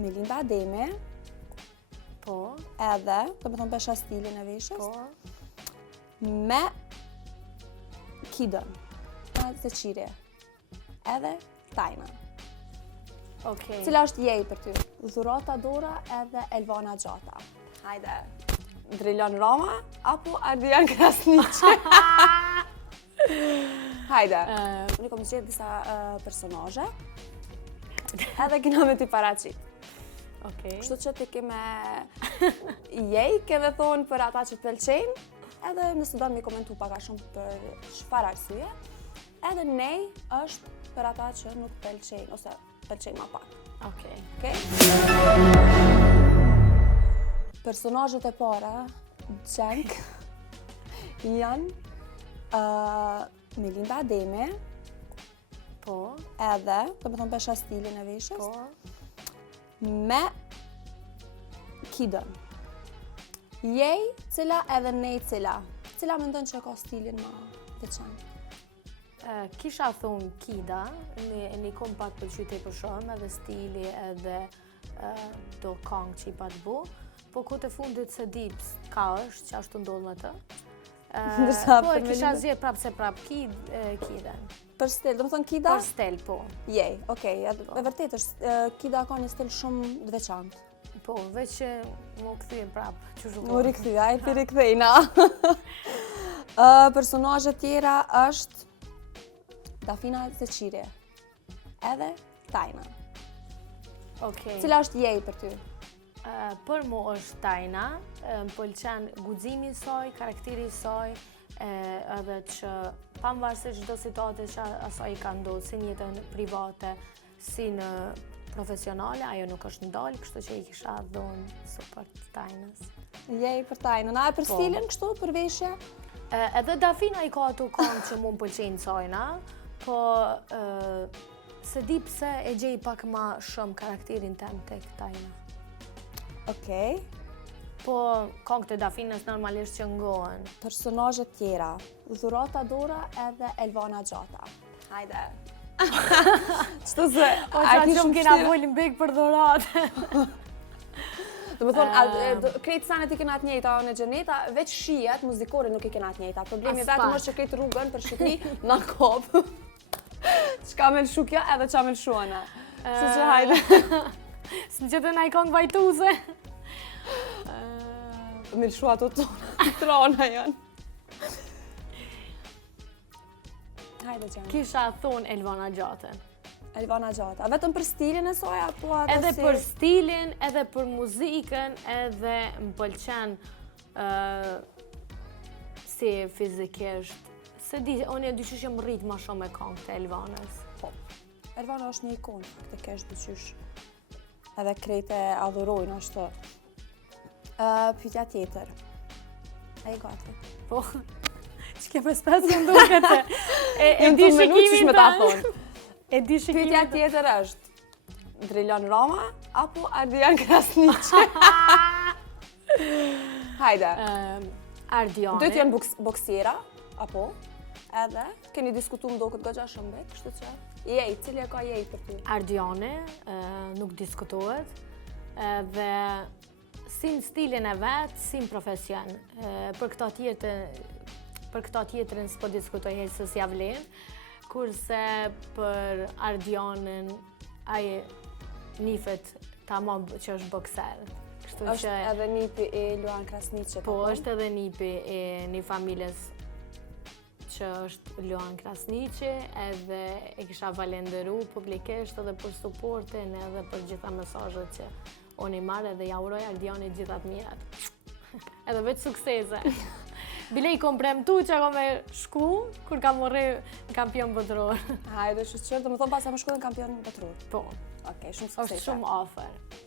Melinda Ademi, Po, edhe, do me thonë pesha stilin e veshjes, po. me Kidën, të qiri, edhe Tajna. Okej. Cila është jej për ty? Dhurata Dora edhe Elvana Gjata. Hajde, Drilon Roma apo Ardian Krasniqi? Hajde, unë kom gjetë disa personazhe, edhe kina me t'i paraqit. Okej. Kështu që ti ke me jej, ke dhe thonë për ata që të pëlqejnë, edhe nëse do mi komentu pak a shumë për çfarë arsye, edhe nej është për ata që nuk pëlqejnë, ose pëlqejnë ma pak. Okej. Okay? Personazhet e para, Gjenk, janë Melinda Ademi, Po, edhe, do me thonë pesha stilin e veshjes, po. me Kidën. Jej cila edhe nej cila. Cila mendon që ka stilin ma veçantë? Kisha thonë Kida, një kom pak pëlqyte për shumë, edhe stili edhe do kong që i pat bu, po kote fundit se dips ka është që ashtu ndodhë me të. Ndërsa Po e për kisha Melinda? zje prap se prap Kiden. Për stil, do me thonë Kida? Për stel, po. Jej, okej. E vërtet është, Kida ka një stil shumë të veçantë. Po, veç që mu këthyem prap, që shu Mu rikthya, e ti rikthejna. Personazhe tjera është Dafina Zeqiri, edhe Tajna. Okej. Cila është jej për ty? Për mu është Tajna, më pëlqen guximi i saj, karakteri i saj, edhe që pavarësisht çdo situate që asaj ka ndodhur, si në jetën private, si në profesionale, ajo nuk është ndalë, kështu që i kisha dhënë suport Tajnës. Jej për Tajnën. A e për Po. stilin kështu, për veshje? Edhe Dafina i ka ato këngë që mu më pëlqejnë sajna, po se di pse e gjej pak ma shumë karakterin tem tek Tajna. Okej. Po këngët e Dafinës normalisht që ngohen. Personazhe tjera. Dhurata Dora edhe Elvana Gjata. Hajde. Çto se, Po qa që më kena volin bek për dhuratë. Do me thonë, krejtë sanet i kena të njëjta në Gjeneta, veç shijet muzikore nuk i kena të njëjta. Problemi As vetëm pak. është që krejtë rrugën për Shqipëri na kopë. Çka me lëshu kjo edhe qa me lëshuana. Kështu që hajde. Së që të na i këngë vajtuse. Me lëshu ato trona janë. Hajde Gjenë. Kisha thonë Elvana Gjatën. Elvana Gjata. Vetëm për stilin e saj apo atë Edhe si... për stilin, edhe për muzikën, edhe më pëlqen si fizikisht. Se di, unë e dyqysh jam rrit ma shumë me këngë të Elvanës. Po. Elvana është një ikonë, faktikisht dyqysh. Edhe krejt e adhurojnë ashtu. Pyetja tjetër. Ai gati. Po, që ke për spes më nduket e. E di shikimin me ta tanë. thonë. E di shikimin Pyetja tanë. tjetër është Drilon Roma apo Ardian Krasniqi? Hajde. Ardiane. Dyt janë boksiera, apo? Edhe keni diskutuar mdokët goxha shumë bek, kështu që jej, cili e ka jej për ty? Ardiane, nuk diskutohet. Dhe si në stilin e vetë, si në profesion. Për këta tjetërën s'po diskutoj herë se s'ja vlen, kurse për Ardianën ai nifet tamam që është bokser. Kështu Është që edhe nipi i Luan Krasniqit. po është edhe nipi e një familjes që është Luan Krasniqi, edhe e kisha falenderu publikisht edhe për supportin edhe për gjitha mesazhet që unë i marrë edhe ja uroj Ardianit gjitha të mirat. Edhe vetë suksese. Bile i kom premtu që kom me shku, kur kam morri në kampion botëror. Hajde, shqyqër, do më thonë pas e më shku në kampion botëror. Po, Okej, shumë suksese. është shumë afër.